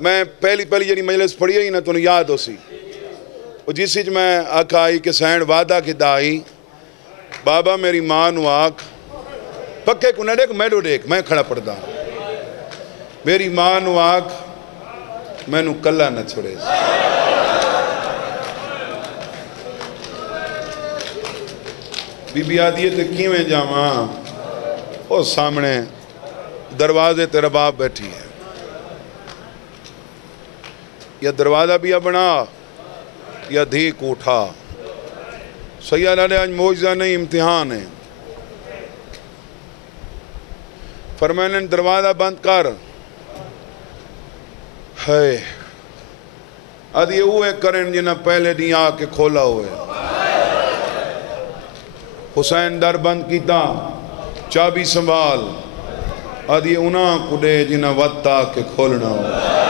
میں پہلی جڑی مجلس پڑھی ہوئی نا تو یاد ہو سی جس وچ میں آکھا آئی کہ سین وعدہ کی دائی بابا میری ماں نو آکھ پکے کو نہ ڈیک میڈو ڈیک میں کھڑا پڑھ دا میری ماں نو آکھ میں نو کلا نہ چھوڑے بی بی آدھی تے کیویں جاواں او سامنے دروازے تے رباب بیٹھی ہے یا دروازہ بھی بنا یا دھی کو اٹھا سیدہ نے آج معجزہ نہیں امتحان ہے فرمانے دروازہ بند کر ہے آدھی اوے کرن جنہ پہلے نہیں آ کے کھولا ہوئے حسین در بند کیتا چابی سنبھال آدھی انہاں کڑے جنہ وقت آ کے کھولنا ہوئے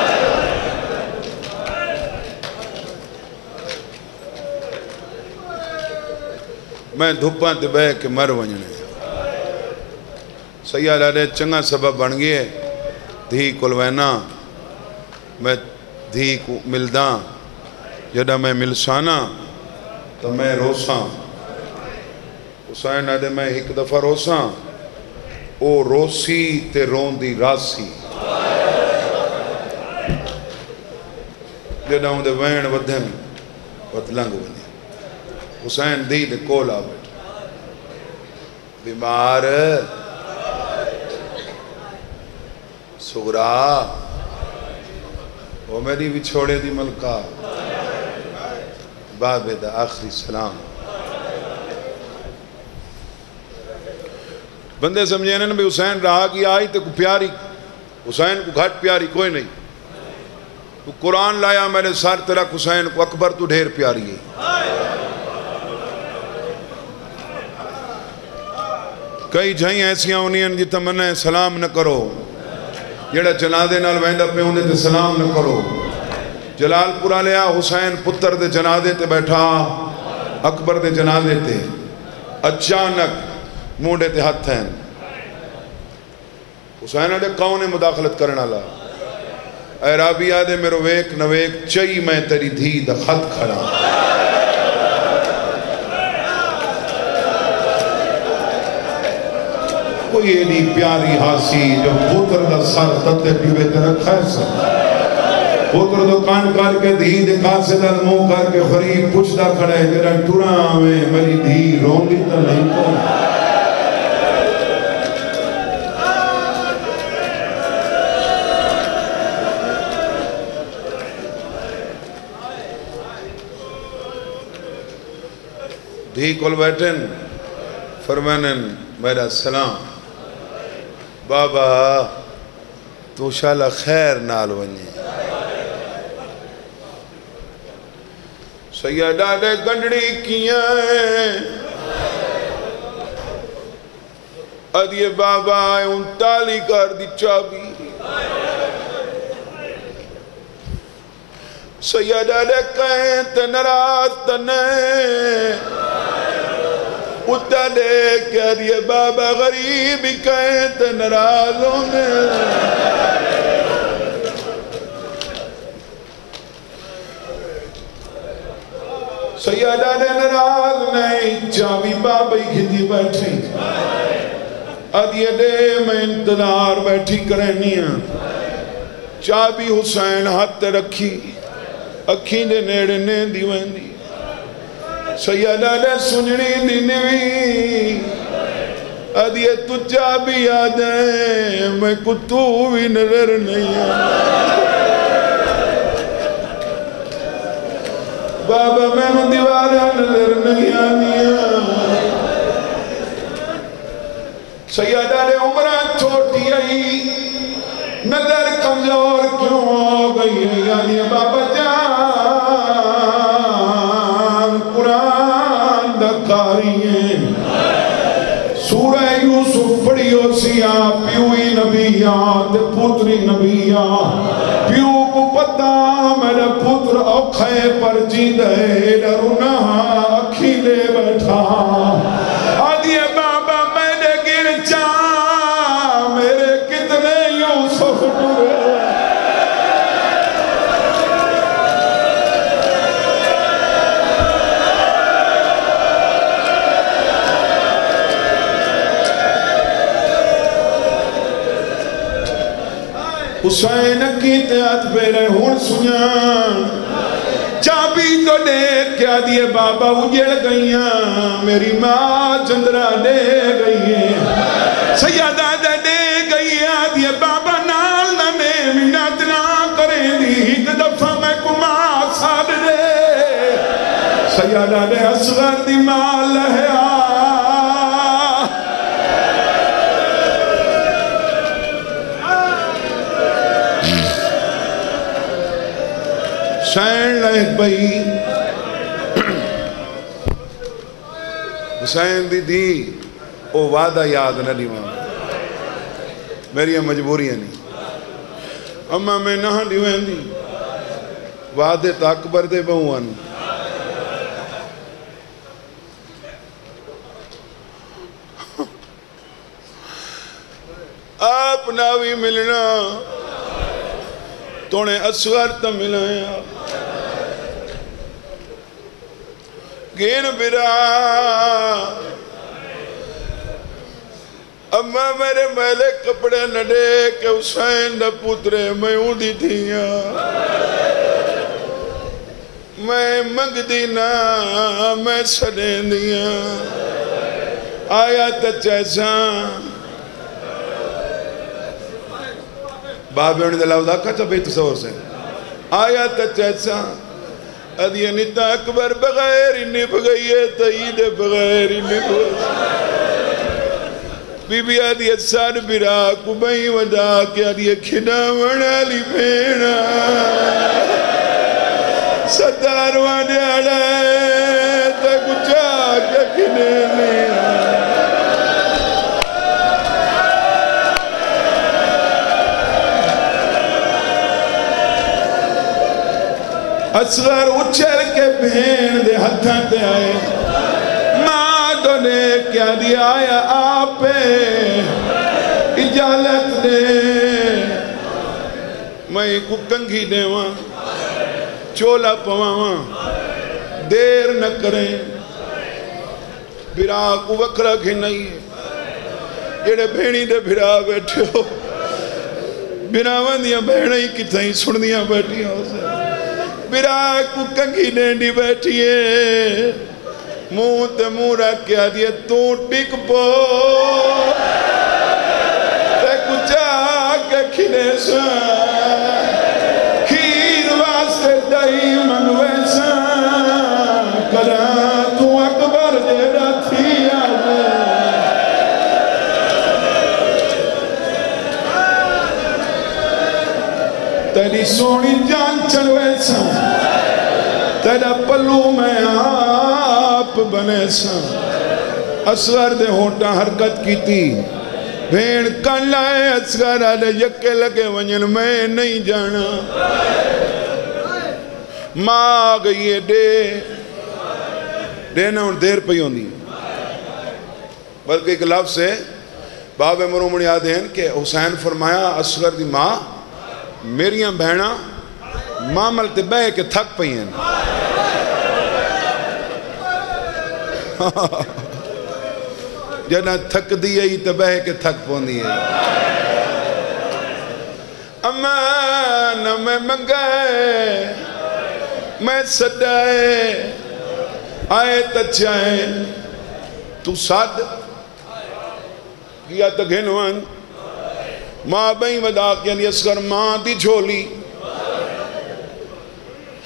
میں دھپاں تے بہ کے مر ونجنے سیدہ نے چنگا سبب بن گئے دھی کلوینا میں دھی کو ملداں جڑا میں ملسانا تو میں روساں حسین آدھے میں ایک دفعہ روساں او روسی تے رون دی راسی جڑا ہوں دے وین ودھن ودلنگ ونی حسین دی دے کولا بیٹھا بیمار سغرا وہ میری بھی چھوڑے دی ملکہ بابے دا آخری سلام بندے سمجھے نا بھی حسین رہا کی آئی تے کو پیاری حسین کو گھٹ پیاری کوئی نہیں تو قرآن لایا میرے سار ترک حسین کو اکبر تو ڈھیر پیاری ہے کئی جھائیں ایسیاں ہونی جتا منہ سلام نہ کرو جڑا جنازے نال ویندا پہ ہوندے تے سلام نہ کرو جلال پورا لیا حسین پتر دے جنازے تے بیٹھا اکبر دے جنازے تے اچانک مونڈے تے ہاتھ ہیں حسین اڈے کون مداخلت کرنا لا اے رابی آدھے میرو ویک نویک چئی میں تیری دھی دا خط کھڑا کوئی ایڈی پیاری ہاسی جو پوتر دا سر تتے پیوے تے رکھا ہے سر پوتر دو کان کر کے دھی دے کاسے دا مو کر کے خریب پوچھ دا کھڑا ہے جرہ ٹورا میں میری دھی رون دی تا نہیں کون دھی کل بیٹھن فرمانن میرا سلام بابا تو شالا خیر نال ونی سیدہ دے گنڈڑی کیاں ادھیے بابا انتالی کر دی چابی سیدہ دے کہیں تے نراز تنے اتا دے کہہ دیے بابا غریبی کہیں تے نرازوں نے سیدہ نے نراز نہیں چابی بابا ہی گھدی بیٹھی ادھیے دے میں انتظار بیٹھی کرنی چابی حسین ہاتھ رکھی اکھیں دے نیڑے نیندی ویندی سیدہ نے سنجنی دینوی ادھیے تجھا بھی یاد ہے میں کتو بھی نظر نہیں ہے بابا میں نے دیوارہ نظر نہیں آنیا سیدہ نے عمرہ چھوٹی آئی نظر کمزور کیوں ہو گئی ہے یعنی بابا جان سورہ یوسف پڑھیو سیاں پیوئی نبیان دے پوتری نبیان پیو کو پتا میرے پوتر اوکھے پر جی دے ڈرونا اکھی لے بیٹھا آدھیے بابا میں نے گر چا میرے کتنے یوسف ڈرے حسین کی تیات پیرے ہون سنیاں چابی تو دیکھ کیا دیے بابا اجڑ گئیاں میری ماں چندرہ دے گئی ہے سیدہ دے گئیاں دیے بابا نال نمے منت نہ کریں دی ایک دفعہ میں کما ساد دے سیدہ دے اصغر دی ماں لہیا حسین لہک بھئی حسین دی او وعدہ یاد نہ دیوان میری مجبوری ہے نہیں اما میں نہ دیوان دی وعدے تاکبر دے بہوان آپ ناوی ملنا تونے اصغر تا ملایا گین برا اما میرے میلے کپڑے نڈے کہ حسین دا پترے میں اودی تھیا میں منگ دینا میں سڑیں دیا آیا تا چیسا بابے انہیں دلاؤ دا کچھا بیت سور سے آیا تا چیسا ادھیا نیتا اکبر بغیر انہیں بغیئے تئید بغیر انہیں بغیئے بی بی آدھیا سار برا کو بھئی ودا کہ آدھیا کھنا وڑا لی پینا ستار وانے آڑھائے تا کچھا کیا کھنے لیا اصغر اچھل کے بہن دے ہتھاں تے آئے ماں دو نے کیا دیا آیا آپے اجالت دے میں کو کنگھی دے وہاں چولا پواں وہاں دیر نہ کریں بھرا کو وکرہ گھن نہیں ہے جڑے بھینی دے بھرا بیٹھے ہو بھرا وندیاں بہنیں کی تھائیں سڑنیاں بیٹھی ہو سے برا کو کنگھی نینڈی بیٹھئے منہ تے مورا کیا دیئے تو ٹک پو تے کچھا کے کھنے سا کھیر واسطے دائی منوے سا کرا تو اکبر جیڑا تھی آدھے تیری سونی جان چلوے سا تیرا پلو میں آپ بنے سا اصغر دے ہوتا حرکت کی تھی بھین کن لائے اصغر آلے یکے لگے ونجن میں نہیں جانا ماں آگئی ہے دے نہ ان دیر پہی ہوندی بلکہ ایک لفظ ہے باب مرومن یاد ہیں کہ حسین فرمایا اصغر دی ماں میریاں بہناں مامل تے بہ کے تھک پئی ہیں جنہ تھک دی ہے تے بہ کے تھک پوندی ہے امان میں منگائے میں سڈائے آئے تچائے تو ساد کیا تگھنوان ماں بہن ودا کے لیے اصغر ماں دی جھولی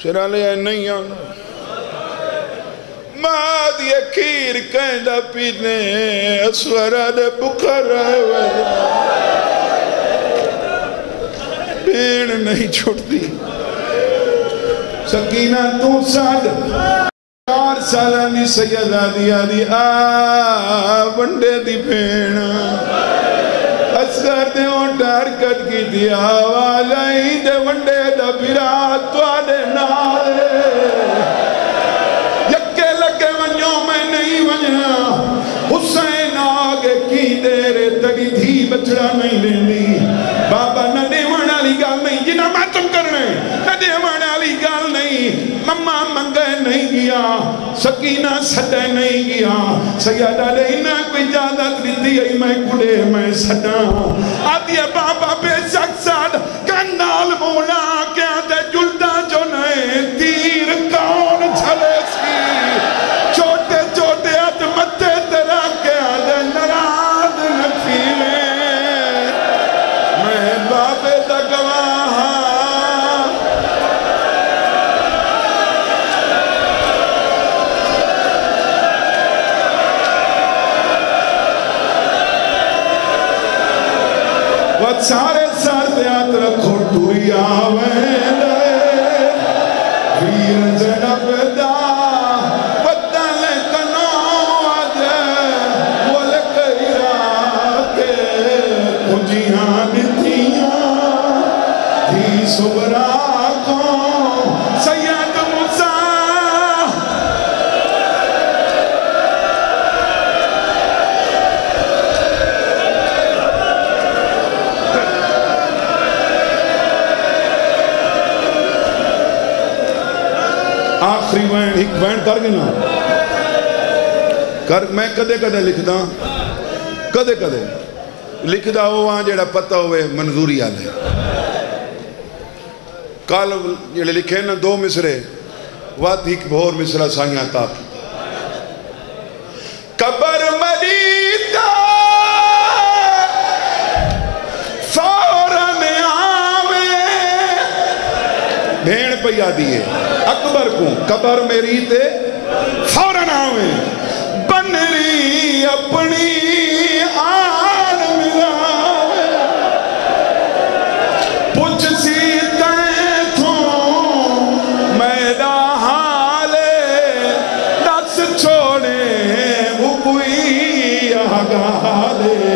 شرح لیا نہیں آنا ماں دی کھیر کہندہ پینے اصغر آدھے بکھر رہے ہوئے بھیڑ نہیں چھوٹتی سکینہ تو ساد 4 سالانی سیدہ دیا دی بندے دی بھیڑ اصغر دے اونٹا حرکت کی دیا والا ہی دے ونڈے دا بھرا تو آدھے نالے یکے لگے ونیوں میں نہیں ونیا حسین آگے کی دیرے تگی دھی بچڑا نہیں لیندی بابا نہ دیوانا لی گال نہیں جنہ ماتم کرنے نہ دیوانا لی گال نہیں ممہ منگے نہیں گیا سکینہ سڑے نہیں گیا سیدہ لینا کوئی اجازت نہیں دی میں کڑے میں سڑا آدھی بابا بے شک ساتھ اونا کیا دے جلدہ جو نئے تیر کون چھلے سی چھوٹے چھوٹے ہاتھ متے تیرا کیا دے نراد نفیلے میں بابے دا گواہ وقت سارے سارتے ہاتھ رکھو ٹوری آویں دے ویر زینب دا بدل کنو آجے ملک عراقے کجیاں نتیاں دی صبرا کو سید موسیٰ آخری وین ایک وین کر گنا میں کدے کدے لکھ دا کدے کدے لکھ دا ہوا جیڑا پتہ ہوئے منظوری آلے کال جیڑے لکھے نا دو مصرے وات ایک بہور مصرہ سائیاں تاپ قبر مریدہ فوراں آوے بھیڑ پہ یادی ہے اکبر کو قبر میری تے فوراں آویں بنری اپنی آن ملاوے پوچھ سی تے تھوں میرا حالے دس چھوڑے وہ کوئی آگالے